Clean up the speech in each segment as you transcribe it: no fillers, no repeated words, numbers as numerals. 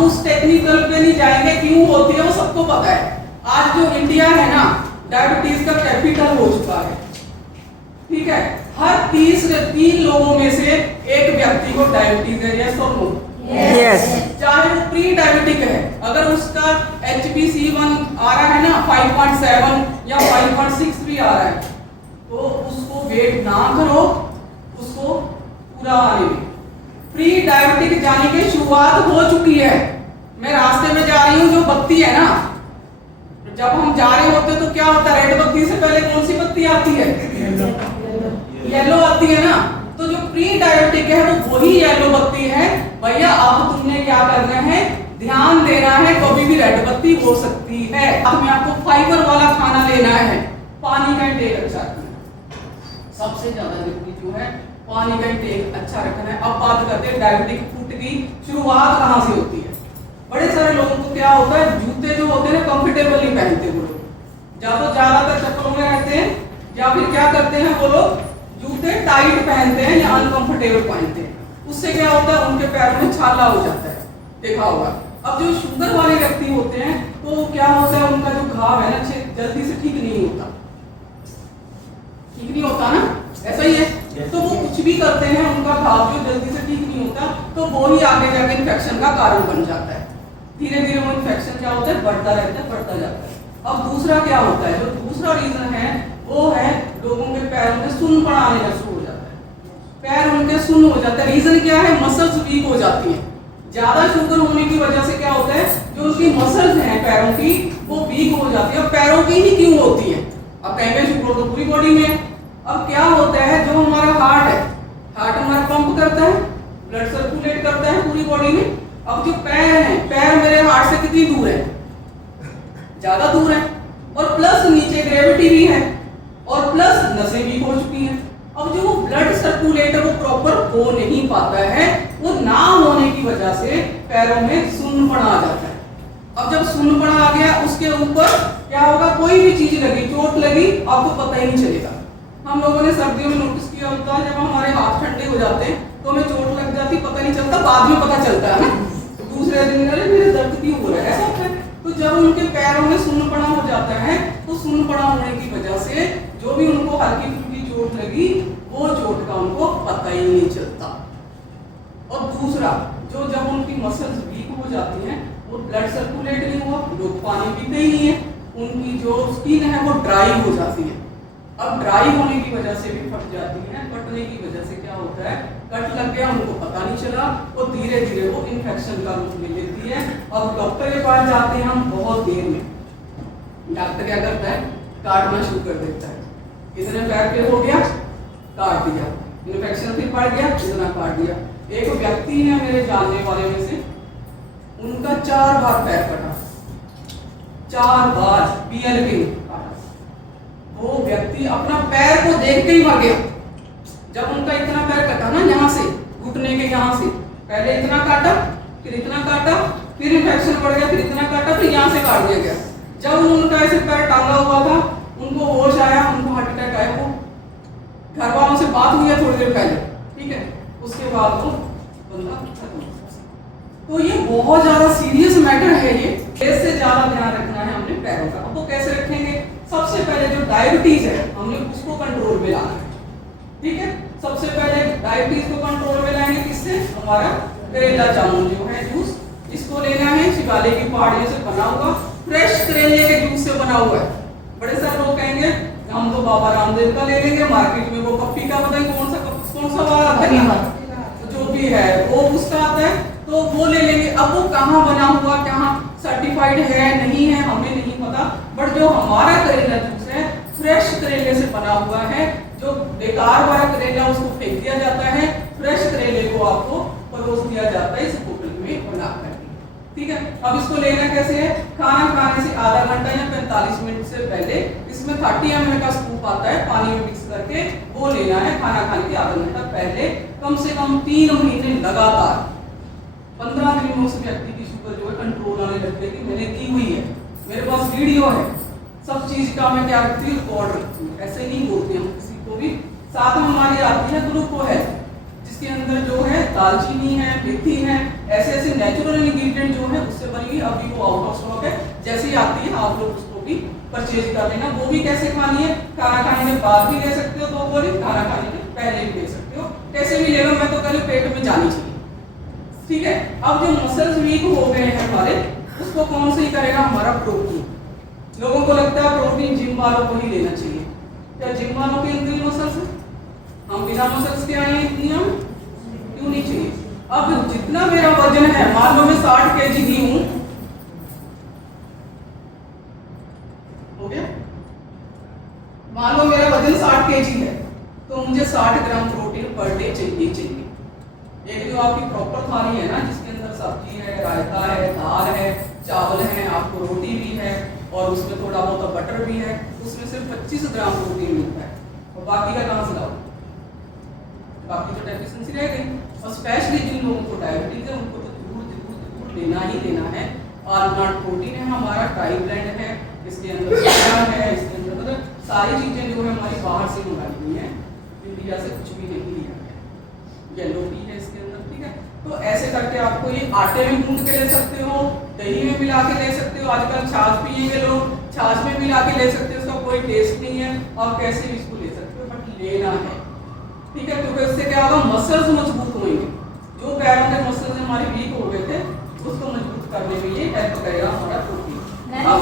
हम उस टेक्निकल पे नहीं जाएंगे, क्यों होती है वो सबको पता है। आज जो इंडिया है ना, डायबिटीज का कैपिटल हो चुका है, ठीक है। हर 3 लोगों में से एक व्यक्ति को डायबिटीज है, यस और नो? यस। चाहे वो प्री डायबिटिक है, अगर उसका HbA1C आ रहा है ना 5.7 या 5.6 भी आ रहा है, तो उसको वेट ना करो, उसको पूरा आने में। प्री डायबिटिक जाने की शुरुआत हो चुकी है। मैं रास्ते में जा रही हूँ, जो बत्ती है ना, जब हम जा रहे होते तो क्या होता है, रेड बत्ती से पहले कौन सी बत्ती आती है? येलो आती है ना। तो जो प्री डायबिटिक है वो वही येलो बत्ती है। भैया अब तुमने क्या करना है, ध्यान देना है, कभी भी रेड बत्ती हो सकती है। अब मैं आपको फाइबर वाला खाना लेना है, पानी का इंटेक अच्छा रखना है, सबसे ज्यादा जरूरी जो है पानी का इंटेक अच्छा रखना है। अब बात करते हैं डायबिटिक फुट की शुरुआत कहाँ से होती है। बड़े सारे लोगों को क्या होता है, जूते जो होते हैं कंफर्टेबल नहीं पहनते वो लोग, या तो ज्यादातर चप्पलों में रहते हैं, या फिर क्या करते हैं वो लोग जूते टाइट पहनते हैं या अनकंफर्टेबल पहनते हैं। उससे क्या होता है, उनके पैरों में छाला हो जाता है, देखा होगा। अब जो शुगर वाले व्यक्ति होते हैं तो क्या होता है, उनका जो घाव है ना जल्दी से ठीक नहीं होता, ठीक नहीं होता ना, ऐसा ही है। तो वो कुछ भी करते हैं, उनका घाव जो जल्दी से ठीक नहीं होता, तो वो ही आगे जाके इन्फेक्शन का कारण बन जाता है। धीरे धीरे वो इन्फेक्शन क्या होता है, बढ़ता रहता है, बढ़ता जाता है। अब दूसरा क्या होता है, जो दूसरा रीजन है वो है लोगों के पैरों में सुन्नपन आने शुरू हो जाता है, पैर उनके सुन्न हो जाता है। रीजन क्या है, मसल्स वीक हो जाती हैं। ज्यादा शुगर होने की वजह से क्या होता है, जो उसकी मसल्स हैं पैरों की वो वीक हो जाती है। अब पैरों की ही क्यों होती है, अब कहेंगे शुगर तो पूरी बॉडी में है। अब क्या होता है, जो हमारा हार्ट है, हार्ट हमारा पंप करता है, ब्लड सर्कुलेट करता है पूरी बॉडी में। अब जो पैर है, पैर मेरे हार्ट से कितनी दूर है, ज्यादा दूर है, और प्लस नीचे ग्रेविटी भी है, और प्लस नसें भी हो चुकी हैं। अब जो वो ब्लड सर्कुलेट है वो प्रॉपर हो नहीं पाता है, वो ना होने की वजह से पैरों में सुन्नपन आ जाता है। अब जब सुन्नपन आ गया, उसके ऊपर क्या होगा, कोई भी चीज लगी, चोट लगी, आपको पता ही नहीं चलेगा। हम लोगों ने सर्दियों में नोटिस किया होता है, जब हमारे हाथ ठंडे हो जाते हैं तो हमें चोट लग जाती, पता नहीं चलता, बाद में पता चलता है ना, दूसरे दिन अरे मेरे दर्द क्यों हो रहा है, ऐसा होता है। तो जब उनके पैरों में सुन्नपना हो जाता है, तो सुन्नपना होने की वजह से जो भी उनको हल्की फुल्की चोट लगी, वो चोट का उनको पता ही नहीं चलता। और दूसरा, जो जब उनकी मसल्स वीक हो जाती हैं, वो ब्लड सर्कुलेट नहीं हुआ, लोग पानी पीते ही नहीं है, उनकी जो स्किन है वो ड्राई हो जाती है। अब ड्राई होने की वजह से भी फट जाती है, फटने की वजह से क्या होता है, कट लग गया, उनको पता नहीं चला, और धीरे धीरे वो इन्फेक्शन का रूप ले लेती है। अब डॉक्टर के पास जाते हैं हम बहुत देर में, डॉक्टर क्या करता है, काटना शुरू कर देता है, इतने पैर पे हो गया, काट दिया, इन्फेक्शन फिर बढ़ गया, इतना काट दिया। एक व्यक्ति है मेरे जानने वाले में से, उनका 4 बार पैर कटा, 4 बार PLK काटा। वो व्यक्ति अपना पैर को देख के ही मर गया। जब उनका इतना पैर कटा ना, यहाँ से घुटने के यहाँ से, पहले इतना काटा, फिर इतना काटा, फिर इन्फेक्शन बढ़ गया, फिर इतना काटा, फिर यहाँ से काट दिया गया। जब उनका ऐसे पैर टांगा हुआ था, उनको होश आया, उनको हार्ट अटैक आया। वो घर वालों से बात हुई है थोड़ी देर पहले, ठीक है, उसके बाद वो बंदा खत्म। तो ये बहुत ज्यादा सीरियस मैटर है, ये इससे ज्यादा ध्यान रखना है हमने पैरों का। अब वो कैसे रखेंगे, सबसे पहले जो डायबिटीज है हमने उसको कंट्रोल में लाना है, ठीक है। सबसे पहले डायबिटीज को कंट्रोल में लाएंगे किससे, हमारा करेला जामुन जो है जूस, इसको लेना है, शिवाले की पहाड़ियों से बना हुआ, फ्रेश करेले के जूस से बना हुआ है। बड़े सारे लोग कहेंगे हम तो बाबा रामदेव का ले लेंगे, मार्केट में वो पप्पी का पता नहीं कौन सा वाला है, जो भी है वो उसका आता है, तो वो ले लेंगे। अब वो कहाँ बना हुआ, कहाँ सर्टिफाइड है नहीं है हमें नहीं पता, बट जो हमारा करेला जूस है फ्रेश करेले से बना हुआ है। जो बेकार वाला करेला उसको फेंक दिया जाता है, फ्रेश करेले को आपको परोस दिया जाता है इस बोतल में बना कर, ठीक है। अब इसको लेना कैसे है, खाना खाने से आधा घंटा या 45 मिनट से पहले इसमें 30 ml का स्कूप आता है, पानी में मिक्स करके वो लेना है। खाना खाने के आधा घंटा पहले, कम से कम 3 महीने लगातार, 15 दिन में उस व्यक्ति की शुगर जो है कंट्रोल आने लग जाएगी। मैंने की हुई है, मेरे पास वीडियो है, सब चीज का मैं क्या करती हूँ, रिकॉर्ड रखती हूँ। ऐसे नहीं बोलते हम किसी को भी। साथ में हमारी आती है ग्लूको है, जिसके अंदर जो है दालचीनी है, मेथी है, ऐसे ऐसे नेचुरल इंग्रेडिएंट जो है उससे बनी हुई, अभी वो आउट ऑफ स्टॉक है, जैसे ही आती है आप लोग उसको भी परचेज कर लेना। वो भी कैसे खानी है, खाना खाने के बाद भी ले सकते हो 2 गोली, खाना खाने के पहले भी ले सकते हो, कैसे भी ले लो, मैं तो पहले पेट में जानी चाहिए, ठीक है। अब जो मसल्स वीक हो गए हैं हमारे, उसको कौन सही करेगा, हमारा प्रोटीन। लोगों को लगता है प्रोटीन जिम वालों को ही लेना चाहिए, क्या जिम वालों के अंदर मसल्स है, हम बिना मसल्स के आए हैं इतनी, हम क्यों नहीं चाहिए। अब जितना मेरा वजन है, मान लो मैं 60 kg की हूं, हो गया, मान लो मेरा वजन 60 kg है, तो मुझे 60 ग्राम प्रोटीन पर डे चाहिए चाहिए। एक जो आपकी प्रॉपर थाली है ना, जिसके अंदर सब्जी है, रायता है, दाल है, चावल है, आपको रोटी भी है और उसमें थोड़ा बहुत बटर भी है, उसमें सिर्फ 25 ग्राम प्रोटीन मिलता है, और बाकी का कहाँ से लाओ, बाकी तो डेफिशिएंसी रह गई। और स्पेशली जिन लोगों को डायबिटीज है उनको तो जरूर लेना ही लेना है। आलमंड प्रोटीन है हमारा, ट्राई ब्लेंड है, इसके अंदर सोया है, इसके अंदर मतलब सारी चीजें जो है हमारी बाहर से मंगाई हुई है, इंडिया से कुछ भी नहीं लिया है। येलो टी है इसके अंदर, ठीक है। तो ऐसे करके आपको ये आटे में गूंद के ले सकते हो, दही में मिला के ले सकते हो, आजकल छाछ पिएंगे लोग, छाछ में मिला के ले सकते हो, उसका कोई टेस्ट नहीं है, आप कैसे भी इसको ले सकते हो, बट लेना है, ठीक है। क्योंकि इससे क्या होगा, मसल्स मजबूत होंगे, जो पैरों के मसल्स हमारे वीक हो गए थे उसको मजबूत करने में ये हेल्प करेगा हमारा प्रोटीन। अब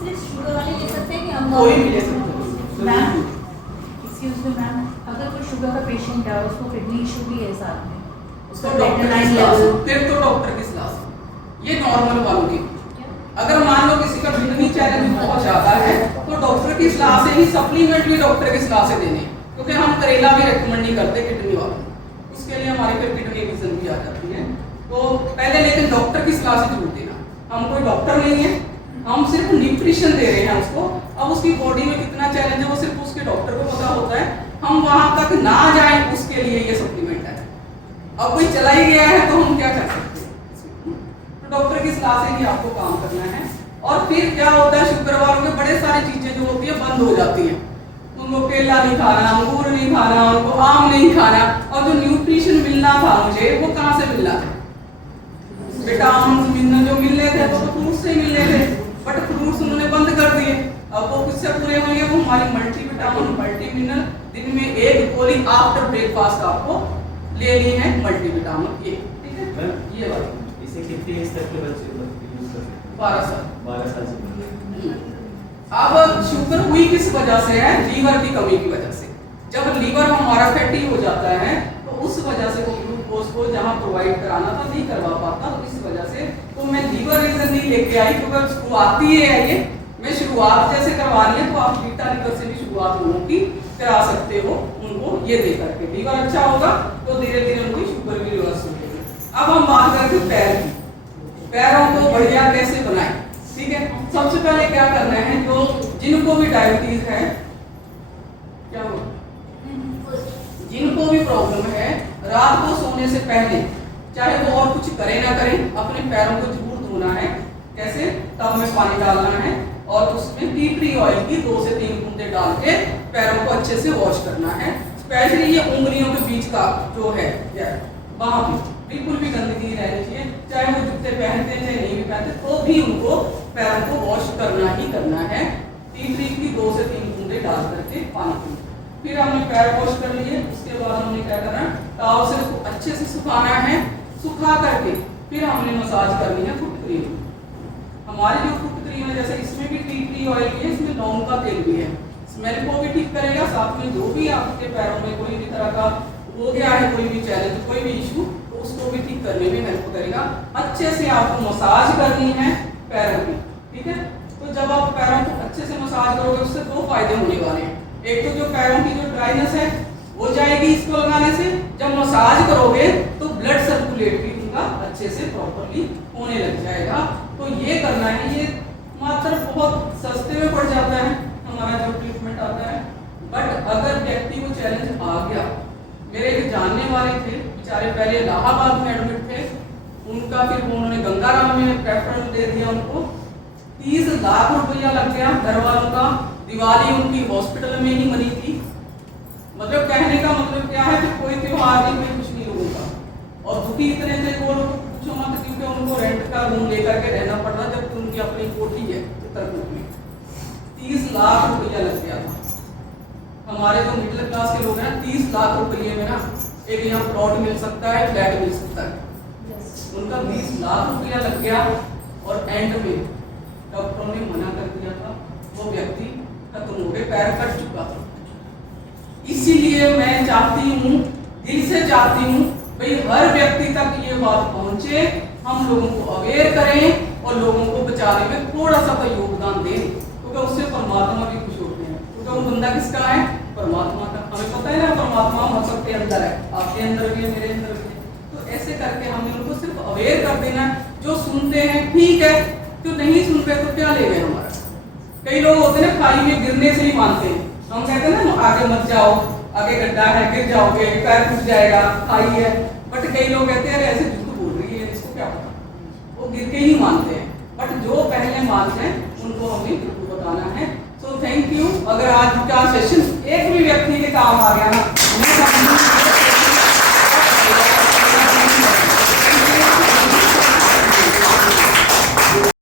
सिर्फ शुगर वाले ले सकते हैं कि हम कोई भी ले सकते हो मैम, एक्सक्यूज मी मैम, अगर कोई शुगर का पेशेंट है, उसको किडनी इशू भी है साथ में, उसको डॉक्टर की सलाह से, फिर तो डॉक्टर की सलाह से, ये नॉर्मल वालों की। अगर मान लो किसी का किडनी चैलेंज बहुत ज्यादा है तो डॉक्टर की सलाह से ही, सप्लीमेंट भी डॉक्टर की सलाह से देने, क्योंकि हम करेला भी रेकमेंड नहीं करते किडनी वालों, उसके लिए हमारी फिर किडनी रीजन भी आ जाती है। तो पहले लेकिन डॉक्टर की सलाह से जरूर देना, हम कोई डॉक्टर नहीं है, हम सिर्फ न्यूट्रिशन दे रहे हैं उसको। अब उसकी बॉडी में कितना चैलेंज है वो सिर्फ उसके डॉक्टर को पता होता है, हम वहां तक ना जाए उसके लिए ये सप्लीमेंट है। अब कोई चला ही गया है तो हम क्या कर सकते हैं, तो डॉक्टर की सलाह से ही आपको काम करना है। और फिर क्या होता है, शुगर वालों में बड़े सारी चीजें जो होती है बंद हो जाती है, उनको केला नहीं खाना, अंगूर नहीं खाना, उनको आम नहीं खाना, और जो न्यूट्रिशन मिलना था मुझे वो कहाँ से मिलना था, विटामिन मिनरल जो मिलने थे वो तो फ्रूट से ही मिलने थे, बट फ्रूट्स उन्होंने बंद कर दिए। अब वो किससे पूरे होंगे, वो हमारी मल्टी विटामिन मल्टी मिनरल, दिन में 1 गोली आफ्टर ब्रेकफास्ट आपको लेनी है, मल्टी विटामिन ए, ठीक है। ये बात इसे कितनी एज तक के बच्चे यूज कर सकते हैं? 12 साल। 12 साल से। अब शुगर हुई किस वजह से है, लीवर की कमी की वजह से। जब लीवर हमारा फैटी हो जाता है तो उस वजह से वो ग्लूकोज को जहां प्रोवाइड कराना था नहीं करवा पाता, तो इस वजह से तो मैं लीवर रीजन नहीं लेके आई, क्योंकि शुरुआती है ये, मैं शुरुआत जैसे करवानी है तो आप बीटा लीवर से भी शुरुआत लोगों की करा सकते हो, उनको ये दे करके लीवर अच्छा होगा तो धीरे धीरे उनकी शुगर भी रिवर्स हो जाएगी। अब हम बात करते हैं पैर की, पैरों को बढ़िया कैसे बनाएं, ठीक है। सबसे पहले क्या करना है, जो जिनको भी डायबिटीज है, क्या हो, जिनको भी प्रॉब्लम है, रात को सोने से पहले चाहे वो और कुछ करे ना करें, अपने पैरों को जरूर धोना है। कैसे, टब में पानी डालना है और उसमें टी ट्री ऑयल की 2 से 3 बूंदे डाल के पैरों को अच्छे से वॉश करना है। स्पेशली ये उंगलियों के बीच का जो है वहां भी बिल्कुल भी गंदगी नहीं रहनी चाहिए, चाहे वो जूते पहनते हैं चाहे नहीं भी पहनते, तो भी उनको पैरों को वॉश करना ही करना है। टी ट्री की 2 से 3 बूंदे डाल करके पानी में, फिर हमने पैर वॉश कर लिए, उसके बाद हमने क्या करना है, टॉवल से उसको अच्छे से सुखाना है, सुखा करके फिर हमने मसाज करनी है फुट क्रीम। हमारी जो फुट क्रीम है, जैसे इसमें भी टी ट्री ऑयल भी है, इसमें लौंग का तेल भी है, स्मेल को भी ठीक करेगा, साथ में जो भी आपके पैरों में कोई भी तरह का हो गया है, कोई भी चैलेंज, कोई भी इशू, तो उसको भी ठीक करने में हेल्प करेगा। अच्छे से आपको मसाज करनी है पैरों की, ठीक है। तो जब आप पैरों को अच्छे से मसाज करोगे उससे 2 फायदे होने वाले हैं। एक तो जो पैरों की जो ड्राइनेस है वो जाएगी इसको लगाने से, जब मसाज करोगे तो ब्लड सर्कुलेट भी उनका अच्छे से प्रॉपर्ली होने लग जाएगा। तो ये करना है, ये मात्र बहुत सस्ते में पड़ जाता है हमारा जो ट्रीटमेंट आता है। बट अगर व्यक्ति को चैलेंज आ गया, मेरे एक जानने वाले थे बेचारे, पहले इलाहाबाद में एडमिट थे, उनका फिर उन्होंने गंगाराम में रेफरल दे दिया, उनको 30 लाख रुपया लग गया घर वालों का, दिवाली उनकी हॉस्पिटल में ही मनी थी। मतलब कहने का मतलब क्या है कि कोई त्योहार नहीं, कोई कुछ नहीं लोगों का, और दुखी इतने थे वो लोग, कुछ क्योंकि उनको रेंट का रूम लेकर के रहना पड़ रहा, जबकि उनकी अपनी कोठी है चित्रकूट में। 30 लाख रुपया लग गया था। हमारे जो मिडिल क्लास के लोग हैं, 30 लाख रुपये में ना एक यहाँ प्लॉट मिल सकता है, फ्लैट मिल सकता है। उनका 20 लाख रुपया लग गया और एंड में डॉक्टरों ने मना कर दिया था, वो व्यक्ति खत्म हो गए, पैर कट चुका था। इसीलिए मैं चाहती हूँ, दिल से चाहती हूँ, भाई हर व्यक्ति तक ये बात पहुँचे, हम लोगों को अवेयर करें और लोगों को बचाने में थोड़ा सा तो योगदान दें, क्योंकि उससे परमात्मा भी खुश होते हैं। क्योंकि वो बंदा किसका है? परमात्मा का। हमें पता है ना, परमात्मा हम सबके अंदर है, आपके अंदर भी है, मेरे अंदर भी है। तो ऐसे करके हमें उनको सिर्फ अवेयर कर देना। जो सुनते हैं ठीक है, जो नहीं सुनते तो क्या ले गए हमारा। कई लोग होते हैं ना, खाई में गिरने से ही मानते हैं। हम कहते हैं ना, आगे मत जाओ, आगे गड्ढा है, गिर जाओगे, पैर टूट जाएगा, खाई है। बट कई लोग कहते हैं अरे ऐसे झूठ बोल रही है, इसको क्या पता, वो गिर के ही मानते हैं। बट जो पहले मानते हैं उनको हमें बिल्कुल बताना है। So thank you. अगर आज का सेशन एक भी व्यक्ति के काम आ गया